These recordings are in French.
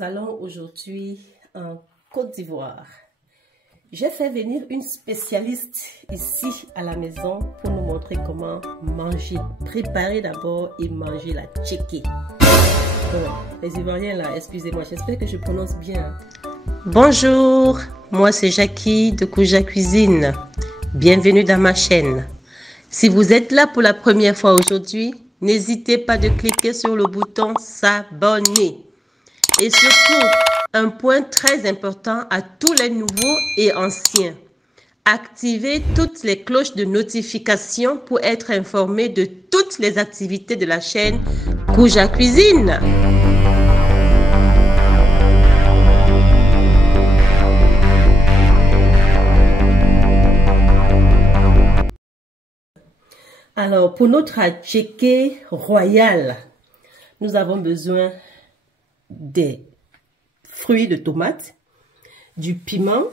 nous allons aujourd'hui en Côte d'Ivoire. J'ai fait venir une spécialiste ici à la maison pour nous montrer comment manger. Préparer d'abord et manger la tchéké. Les Ivoiriens là, excusez-moi, j'espère que je prononce bien. Bonjour, moi c'est Jackie de Kouja Cuisine. Bienvenue dans ma chaîne. Si vous êtes là pour la première fois aujourd'hui, n'hésitez pas de cliquer sur le bouton s'abonner. Et surtout, un point très important à tous les nouveaux et anciens. Activez toutes les cloches de notification pour être informé de toutes les activités de la chaîne Kouja Cuisine. Alors, pour notre tchéké royal, nous avons besoin des fruits de tomate, du piment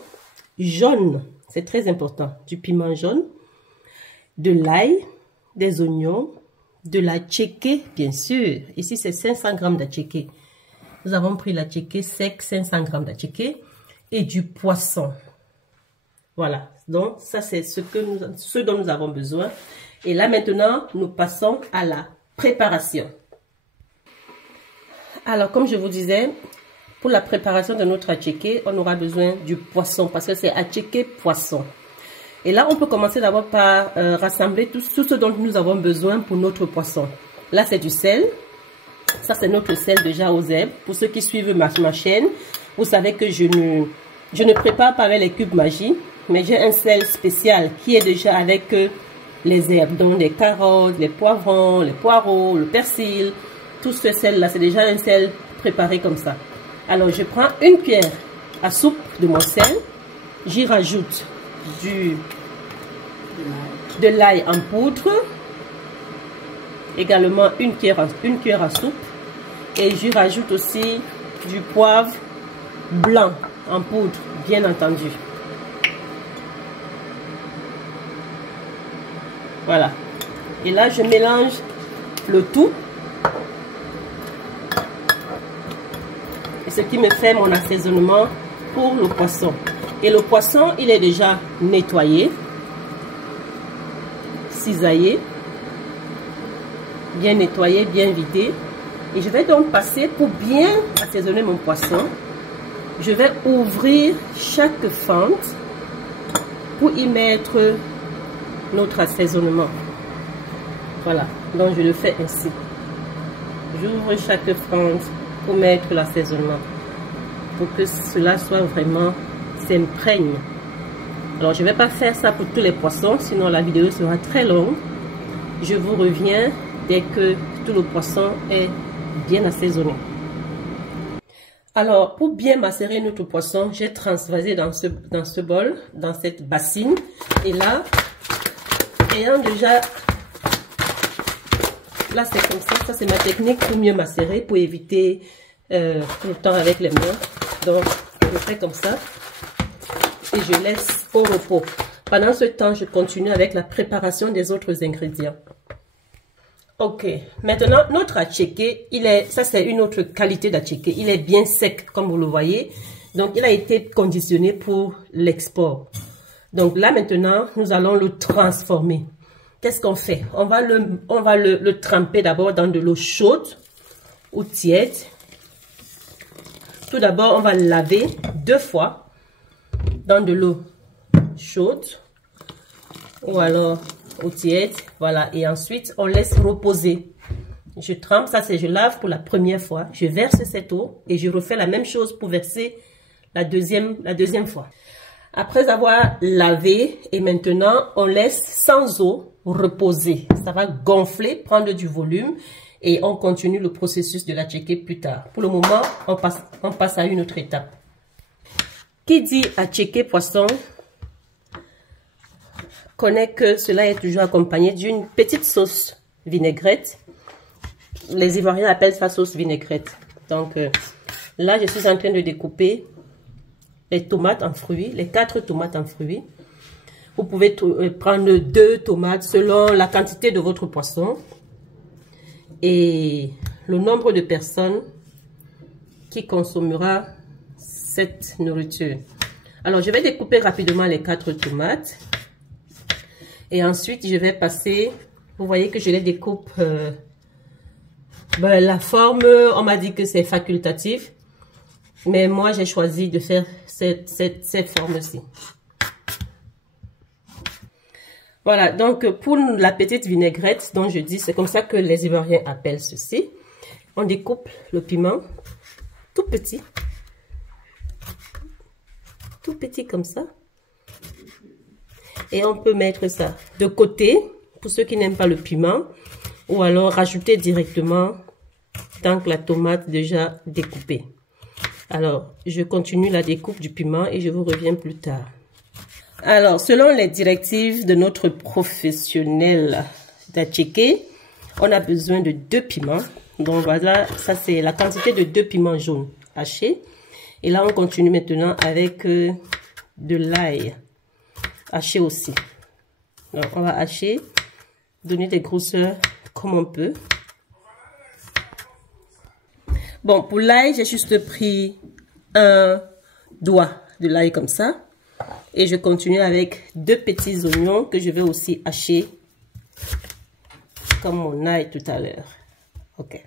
jaune, c'est très important, du piment jaune, de l'ail, des oignons, de la tchéké, bien sûr. Ici, c'est 500 g de tchéké. Nous avons pris la tchéké sec, 500 g de tchéké, et du poisson. Voilà, donc ça, c'est ce dont nous avons besoin. Et là, maintenant, nous passons à la préparation. Alors, comme je vous disais, pour la préparation de notre atchéké, on aura besoin du poisson parce que c'est atchéké poisson. Et là, on peut commencer d'abord par rassembler tout ce dont nous avons besoin pour notre poisson. Là, c'est du sel. Ça, c'est notre sel déjà aux herbes. Pour ceux qui suivent ma chaîne, vous savez que je ne prépare pas avec les cubes magie, mais j'ai un sel spécial qui est déjà avec les herbes, donc les carottes, les poivrons, les poireaux, le persil. Tout ce sel-là, c'est déjà un sel préparé comme ça. Alors, je prends une cuillère à soupe de mon sel. J'y rajoute de l'ail en poudre. Également, une cuillère à soupe. Et j'y rajoute aussi du poivre blanc en poudre, bien entendu. Voilà. Et là, je mélange le tout. Et ce qui me fait mon assaisonnement pour le poisson. Et le poisson, il est déjà nettoyé, cisaillé, bien nettoyé, bien vidé. Et je vais donc passer, pour bien assaisonner mon poisson, je vais ouvrir chaque fente pour y mettre notre assaisonnement. Voilà, donc je le fais ainsi. J'ouvre chaque fente pour mettre l'assaisonnement, pour que cela soit vraiment s'imprègne. Alors je ne vais pas faire ça pour tous les poissons, sinon la vidéo sera très longue. Je vous reviens dès que tout le poisson est bien assaisonné. Alors pour bien macérer notre poisson, j'ai transvasé dans ce bol, dans cette bassine. Et là, ayant déjà, là c'est comme ça c'est ma technique pour mieux macérer, pour éviter tout le temps avec les mains. Donc je fais comme ça et je laisse au repos. Pendant ce temps, je continue avec la préparation des autres ingrédients. Ok, maintenant notre atchéké, ça c'est une autre qualité d'atchéké, il est bien sec comme vous le voyez, donc il a été conditionné pour l'export. Donc là maintenant, nous allons le transformer. Qu'est-ce qu'on fait? On va le tremper d'abord dans de l'eau chaude ou tiède. Tout d'abord, on va le laver 2 fois dans de l'eau chaude ou alors eau tiède. Voilà, et ensuite, on laisse reposer. Je trempe, ça c'est je lave pour la première fois. Je verse cette eau et je refais la même chose pour verser la deuxième fois. Après avoir lavé, et maintenant, on laisse sans eau reposer. Ça va gonfler, prendre du volume et on continue le processus de l'atchéké plus tard. Pour le moment, on passe à une autre étape. Qui dit atchéké poisson connaît que cela est toujours accompagné d'une petite sauce vinaigrette. Les Ivoiriens appellent ça sauce vinaigrette. Donc là, je suis en train de découper les tomates en fruits, les 4 tomates en fruits. Vous pouvez prendre 2 tomates selon la quantité de votre poisson et le nombre de personnes qui consommera cette nourriture. Alors, je vais découper rapidement les 4 tomates. Et ensuite, je vais passer... Vous voyez que je les découpe... la forme, on m'a dit que c'est facultatif. Mais moi, j'ai choisi de faire cette forme-ci. Voilà, donc pour la petite vinaigrette dont je dis, c'est comme ça que les Ivoiriens appellent ceci. On découpe le piment tout petit. Tout petit comme ça. Et on peut mettre ça de côté, pour ceux qui n'aiment pas le piment. Ou alors rajouter directement tant que la tomate déjà découpée. Alors, je continue la découpe du piment et je vous reviens plus tard. Alors, selon les directives de notre professionnel d'Attiéké, on a besoin de 2 piments. Donc voilà, ça c'est la quantité de 2 piments jaunes hachés. Et là, on continue maintenant avec de l'ail haché aussi. Alors, on va hacher, donner des grosseurs comme on peut. Bon, pour l'ail, j'ai juste pris un doigt de l'ail comme ça. Et je continue avec 2 petits oignons que je vais aussi hacher comme mon ail tout à l'heure. Ok.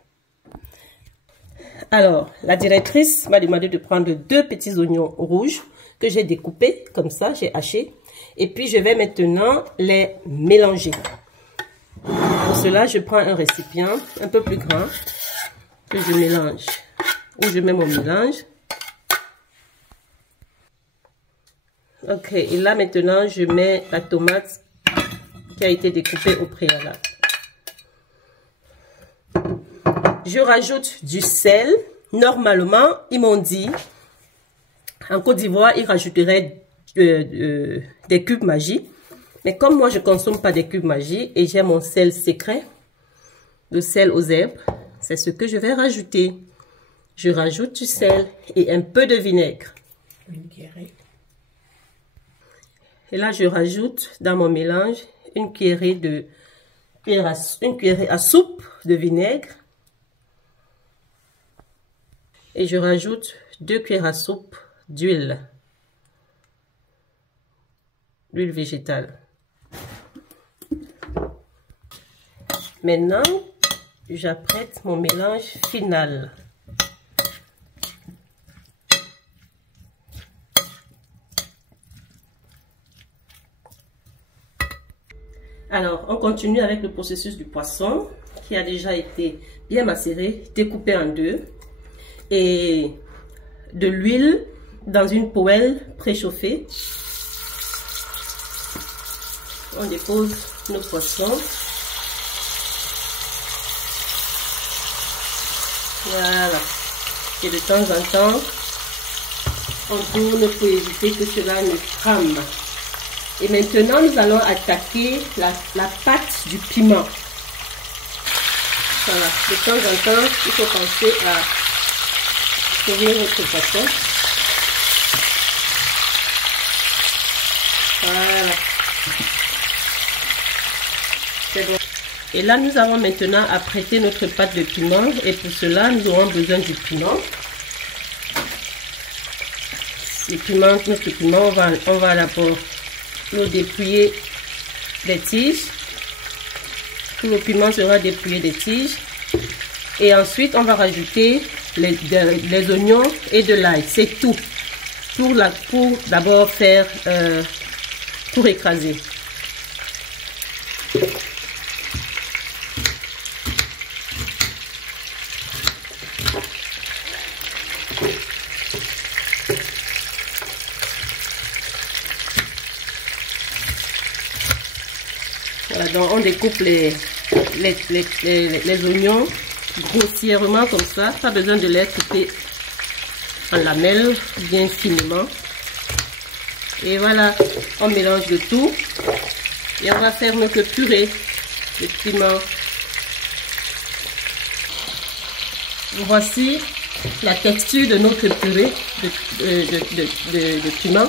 Alors, la directrice m'a demandé de prendre 2 petits oignons rouges que j'ai découpés comme ça, j'ai haché. Et puis, je vais maintenant les mélanger. Pour cela, je prends un récipient un peu plus grand que je mélange. Où je mets mon mélange. Ok, et là maintenant, je mets la tomate qui a été découpée au préalable. Je rajoute du sel. Normalement, ils m'ont dit, en Côte d'Ivoire, ils rajouteraient des cubes Maggi. Mais comme moi, je ne consomme pas des cubes Maggi et j'ai mon sel secret, le sel aux herbes, c'est ce que je vais rajouter. Je rajoute du sel et un peu de vinaigre. Une cuillerée. Et là, je rajoute dans mon mélange une cuillerée à soupe de vinaigre. Et je rajoute 2 cuillères à soupe d'huile. L'huile végétale. Maintenant, j'apprête mon mélange final. Alors, on continue avec le processus du poisson qui a déjà été bien macéré, découpé en 2 et de l'huile dans une poêle préchauffée. On dépose nos poissons. Voilà. Et de temps en temps, on tourne pour éviter que cela ne crame. Et maintenant, nous allons attaquer la pâte du piment. Voilà. De temps en temps, il faut penser à servir votre poisson. Voilà. C'est bon. Et là, nous avons maintenant apprêté notre pâte de piment. Et pour cela, nous aurons besoin du piment. Notre piment, on va d'abord le dépouiller des tiges. Tout le piment sera dépouillé des tiges. Et ensuite, on va rajouter les oignons et de l'ail. C'est tout. Pour d'abord faire, pour écraser. Voilà, donc on découpe les oignons grossièrement comme ça. Pas besoin de les couper en lamelles, bien finement. Et voilà, on mélange le tout. Et on va faire notre purée de piment. Voici la texture de notre purée de piment.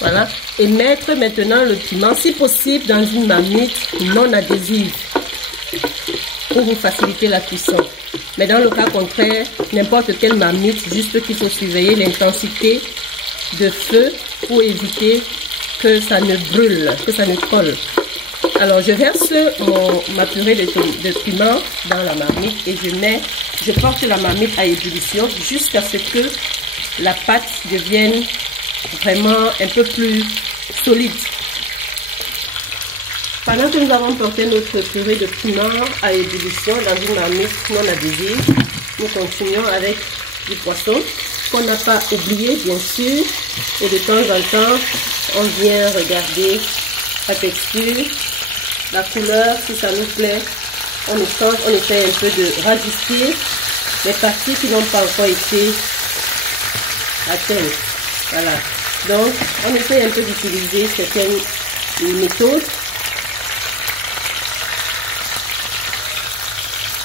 Voilà. Et mettre maintenant le piment, si possible, dans une marmite non adhésive. pour vous faciliter la cuisson. Mais dans le cas contraire, n'importe quelle marmite, juste qu'il faut surveiller l'intensité de feu pour éviter que ça ne brûle, que ça ne colle. Alors je verse ma purée de piment dans la marmite et je porte la marmite à ébullition jusqu'à ce que la pâte devienne vraiment un peu plus solide. Pendant que nous avons porté notre purée de piment à ébullition dans une marmite non adhésive, nous continuons avec du poisson qu'on n'a pas oublié bien sûr. Et de temps en temps, on vient regarder la texture, la couleur, si ça nous plaît. On change, on essaie un peu de rajuster les parties qui n'ont pas encore été atteintes. Voilà. Donc, on essaie un peu d'utiliser certaines méthodes.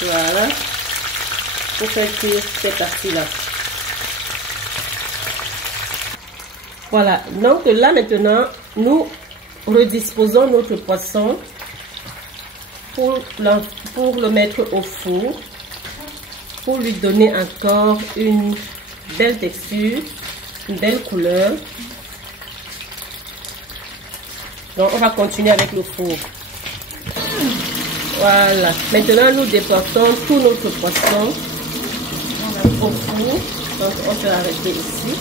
Voilà. Pour faire cuire ces parties-là. Voilà. Donc là maintenant, nous redisposons notre poisson pour le mettre au four, pour lui donner encore une belle texture, une belle couleur. Donc on va continuer avec le four. Voilà. Maintenant nous déportons tout notre poisson au four. Donc on peut arrêter ici.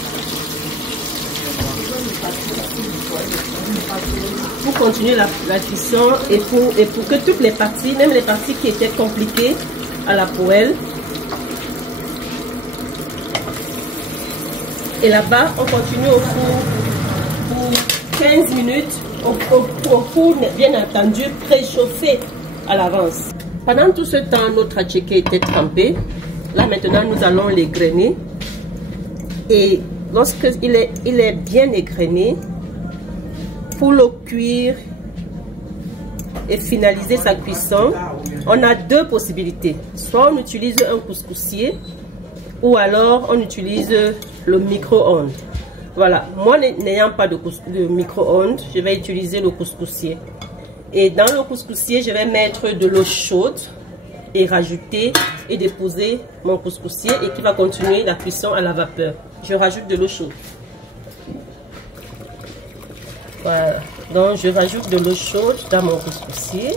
Pour continuer la cuisson et pour que toutes les parties, même les parties qui étaient compliquées à la poêle. Et là-bas, on continue au four pour 15 minutes. Au four, bien entendu, préchauffé à l'avance. Pendant tout ce temps, notre attiéké était trempé. Là maintenant, nous allons l'égrener. Et lorsqu'il est bien égrené, pour le cuire et finaliser sa cuisson, on a deux possibilités. Soit on utilise un couscoussier ou alors on utilise le micro-ondes. Voilà, moi n'ayant pas de micro-ondes, je vais utiliser le couscoussier. Et dans le couscoussier, je vais mettre de l'eau chaude et rajouter et déposer mon couscoussier et qui va continuer la cuisson à la vapeur. Je rajoute de l'eau chaude. Voilà, donc je rajoute de l'eau chaude dans mon couscoussier.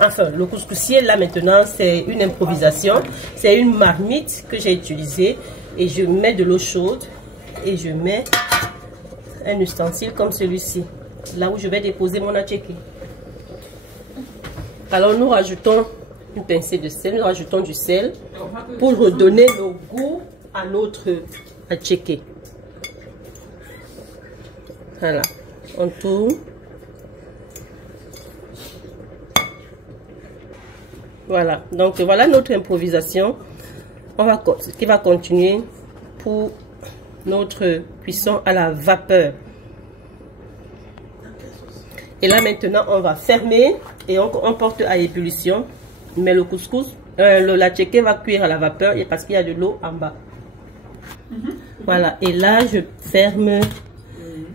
Enfin, le couscoussier là maintenant c'est une improvisation. C'est une marmite que j'ai utilisée et je mets de l'eau chaude et je mets un ustensile comme celui-ci, là où je vais déposer mon attiéké. Alors nous rajoutons une pincée de sel, nous rajoutons du sel pour redonner le goût à notre attiéké. Voilà, on tourne. Voilà, donc voilà notre improvisation. Qui va continuer pour notre cuisson à la vapeur. Et là maintenant, on va fermer et on porte à ébullition. Mais le couscous, l'attiéké va cuire à la vapeur et parce qu'il y a de l'eau en bas. Voilà, et là je ferme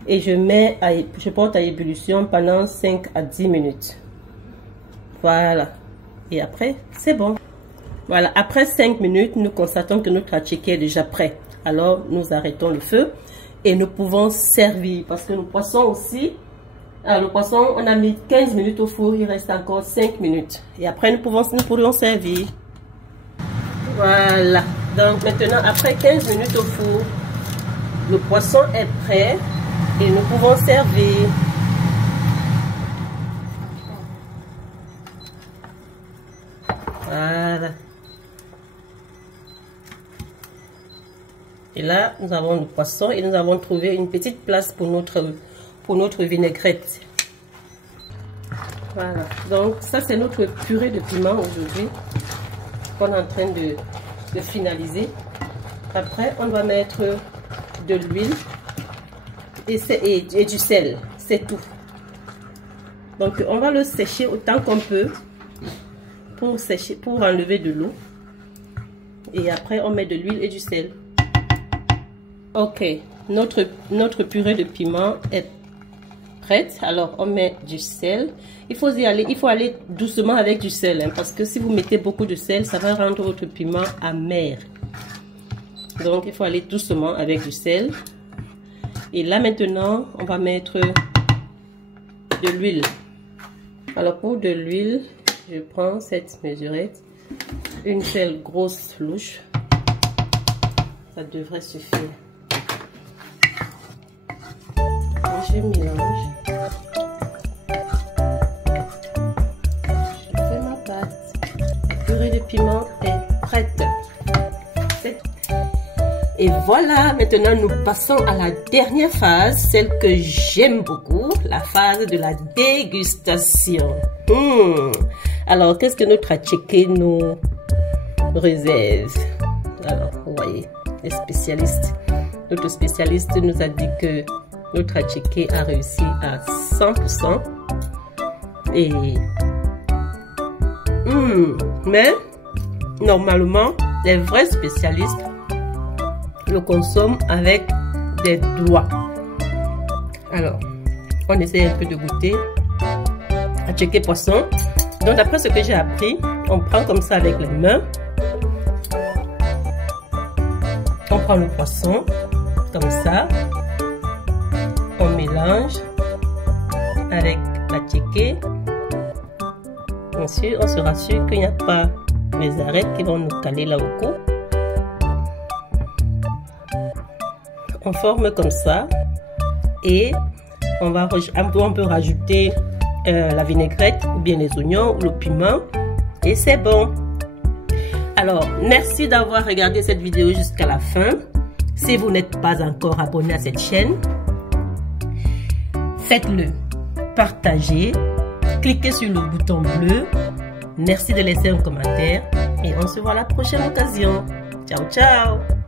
et je porte à ébullition pendant 5 à 10 minutes. Voilà. Et après, c'est bon. Voilà, après 5 minutes, nous constatons que notre attiéké est déjà prêt. Alors, nous arrêtons le feu et nous pouvons servir. Parce que le poisson aussi, alors le poisson, on a mis 15 minutes au four, il reste encore 5 minutes. Et après, nous pourrions servir. Voilà. Donc maintenant, après 15 minutes au four, le poisson est prêt et nous pouvons servir. Voilà. Et là, nous avons le poisson et nous avons trouvé une petite place pour notre vinaigrette. Voilà. Donc, ça, c'est notre purée de piment aujourd'hui qu'on est en train de finaliser. Après, on va mettre de l'huile et du sel. C'est tout. Donc, on va le sécher autant qu'on peut pour enlever de l'eau. Et après, on met de l'huile et du sel. Ok, notre purée de piment est prête. Alors on met du sel. Il faut aller doucement avec du sel, hein, parce que si vous mettez beaucoup de sel, ça va rendre votre piment amer. Donc il faut aller doucement avec du sel. Et là maintenant, on va mettre de l'huile. Alors pour de l'huile, je prends cette mesurette, une seule grosse louche. Ça devrait suffire. Je mélange. Je fais ma pâte. La purée de piment est prête. Et voilà, maintenant nous passons à la dernière phase, celle que j'aime beaucoup, la phase de la dégustation. Alors, qu'est-ce que notre attiéké nous réserve? Alors, vous voyez, les spécialistes. Notre spécialiste nous a dit que notre attiéké a réussi à 100%. Et mais normalement, les vrais spécialistes le consomment avec des doigts. Alors, on essaie un peu de goûter. Attiéké poisson. Donc, d'après ce que j'ai appris, on prend comme ça avec les mains. On prend le poisson comme ça. On mélange avec l'attiéké. Ensuite, on se rassure qu'il n'y a pas les arêtes qui vont nous caler là au cou. On forme comme ça et on peut rajouter la vinaigrette ou bien les oignons ou le piment et c'est bon. Alors, merci d'avoir regardé cette vidéo jusqu'à la fin. Si vous n'êtes pas encore abonné à cette chaîne, faites-le, partagez, cliquez sur le bouton bleu. Merci de laisser un commentaire et on se voit à la prochaine occasion. Ciao, ciao!